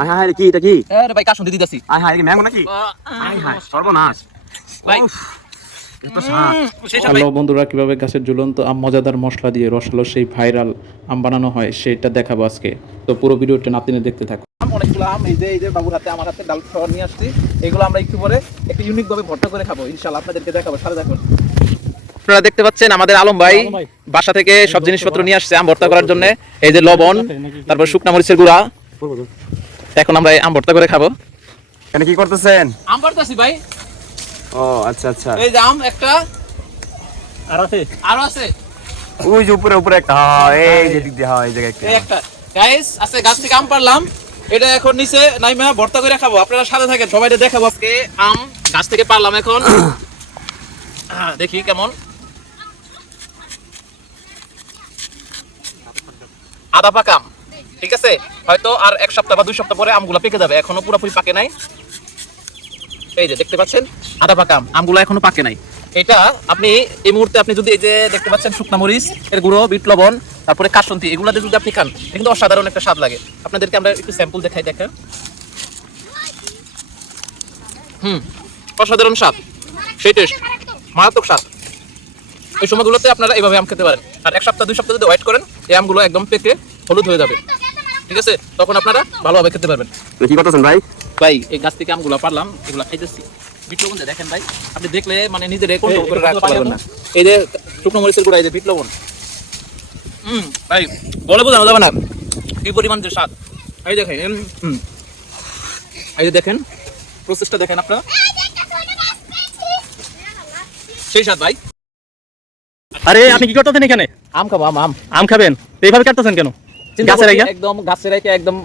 আয় হায় কি এটা কি? আরে ভাই কাশুন দিদি দাসি আয় হায় ম্যাঙ্গো নাকি? আয় হায় সর্বনাশ। ভাই। হ্যালো বন্ধুরা কীভাবে গাছের ঝুলন্ত আম মজাদার মশলা দিয়ে রসালো সেই ভাইরাল আম বানানো হয় সেটা দেখাবো আজকে। তো পুরো ভিডিওটা নাতিনে দেখতে থাকো অনেকগুলো আম এই যে এই যে বাবুর হাতে আমার হাতে ডাল খাওয়ার নিয়ে আসছি। এগুলো আমরা একটু পরে একটু ইউনিক ভাবে ভর্তা করে খাব ইনশাআল্লাহ। আপনাদেরকে দেখাবো সারা দেখুন আপনারা দেখতে পাচ্ছেন আমাদের আলম ভাই বাসা থেকে সব জিনিসপত্র নিয়ে আসছে আম ভর্তা করার জন্য। এই যে লবণ তারপর শুকনা মরিচের গুঁড়া। এখন আমরা এই আম ভর্তা করে খাব। এখানে কি করতেছেন? আম ভর্তাছি ভাই। ও আচ্ছা আচ্ছা। এই যে আম একটা। আর আছে? আরও আছে। ওই যে উপরে উপরে একটা হ্যাঁ, এই যে দিক দিয়ে হ্যাঁ এই জায়গায় একটা। একটা। গাইস আছে গাছ থেকে আম পারলাম। এটা এখন নিচে নাইমা ভর্তা করে খাব। আপনারা সাথে থাকেন সবাই দেখাবো আজকে। আম গাছ থেকে পারলাম এখন। দেখি কেমন। আদা পাকা আম। ঠিক আছে? হয়তো আর এক সপ্তাহ বা দুই সপ্তাহ পরে আমগুলো পেকে যাবে। এখনও পুরোপুরি পাকে নাই। এই যে দেখতে পাচ্ছেন, আদা পাকা আম। আমগুলো এখনও পাকে নাই। এটা আপনি এই মুহূর্তে আপনি যদি এই যে দেখতে পাচ্ছেন শুকনা মরিচ, এর গুঁড়ো, বিট লবণ, তারপরে কাসন্তি এগুলো যদি আপনি খান কিন্তু অসাধারণ একটা স্বাদ লাগে। আপনাদেরকে আমরা একটু স্যাম্পল দেখাই দেখা হুম, অসাধারণ স্বাদ। সেই টেস্ট মারাত্মক স্বাদ। এই সময়গুলোতে আপনারা এইভাবে আম খেতে পারেন। আর এক সপ্তাহ, দুই সপ্তাহ যদি ওয়েট করেন, এই আমগুলো একদম পেকে হলুদ হয়ে যাবে। ঠিক আছে? তখন আপনারা ভালোভাবে খেতে পারবেন। কি করতেছেন ভাই? ভাই এই গাছ থেকে আমগুলো পারলাম এগুলো খাইতেছি। বিট লবণ দেখেন ভাই। আপনি দেখলে মানে নিজের কন্ট্রোল করে রাখতে পারবেন না। এই যে শুকনো মরিচের গুঁড়া এই যে বিট লবণ। হুম ভাই বলে বোঝানো যাবে না। কি পরিমাণ যে স্বাদ। এই দেখেন এম, হুম। এই যে দেখেন প্রসেসটা দেখেন আপনারা। সেই স্বাদ ভাই। আরে আপনি কি করতেছেন এখানে? আম খাব আম আম। আম খাবেন? এইভাবে কাটতেছেন কেন? চিন্তা গাছের একদম গাছের আইকে একদম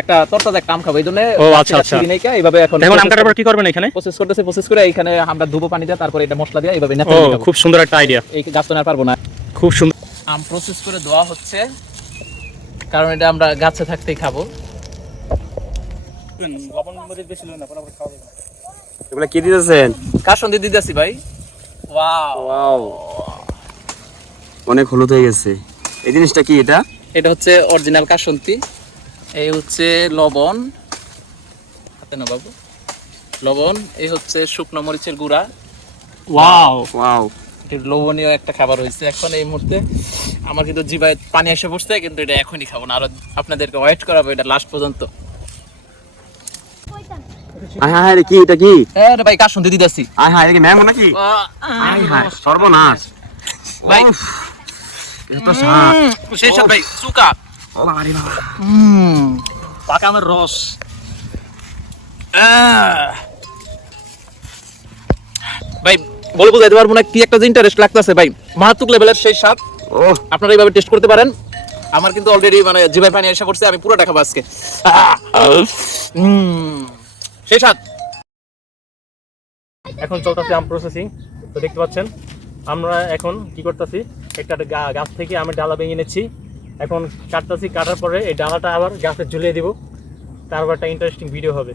একটা তরতাজা একটা খাব। এই জন্য ও, আচ্ছা, আচ্ছা। এইভাবে এখন এখন আম কাটার পর কি করবেন এখানে? প্রসেস করতেছে প্রসেস করে এখানে আমরা ধুবো পানি দিয়ে তারপরে এটা মশলা দিয়ে এইভাবে ও খুব সুন্দর একটা আইডিয়া। এই গাছ তো না পারব না। খুব সুন্দর। আম প্রসেস করে দেওয়া হচ্ছে। কারণ এটা আমরা গাছে থাকতেই খাব। এগুলা কি দিতেছেন? দিতেছি ভাই? ওয়াও। ওয়াও। অনেক হলুদ হয়ে গেছে। এই জিনিসটা কি এটা? এটা হচ্ছে অরিজিনাল কাসন্তি। এই হচ্ছে লবণ। হাতে না বাবু। লবণ এই হচ্ছে শুকনো মরিচের গুঁড়া। ওয়াও ওয়াও এটি লোভনীয় একটা খাবার হয়েছে এখন এই মুহূর্তে। আমার কিন্তু জিভায় পানি এসে পড়ছে কিন্তু এটা এখনই খাব না। আরও আপনাদেরকে ওয়েট করাবো এটা লাস্ট পর্যন্ত। আয় হায় রে, কি এটা কি? হ্যাঁ রে ভাই কার আয় হায় রে, ম্যাঙ্গো নাকি? আয় হায় সর্বনাশ। ভাই এত স্বাদ। সেই সাথে ভাই সুকা ও বাবা। রে বাবা। পাকা আমের রস। ভাই বলে বোঝাইতে পারব না কি একটা ইন্টারেস্ট লাগতেছে ভাই। মারাত্মক লেভেলের সেই স্বাদ। আপনারা এইভাবে টেস্ট করতে পারেন। আমার কিন্তু অলরেডি মানে জিভায় পানি এসে পড়ছে আমি পুরোটা খাব আজকে। সেই স্বাদ। এখন চলতেছে আম প্রসেসিং তো দেখতে পাচ্ছেন আমরা এখন কি করতেছি একটা গাছ থেকে আমি ডালা ভেঙে নিচ্ছি এখন কাটতেছি, কাটার পরে এই ডালাটা আবার গাছে ঝুলিয়ে দিব। তারপর একটা ইন্টারেস্টিং ভিডিও হবে।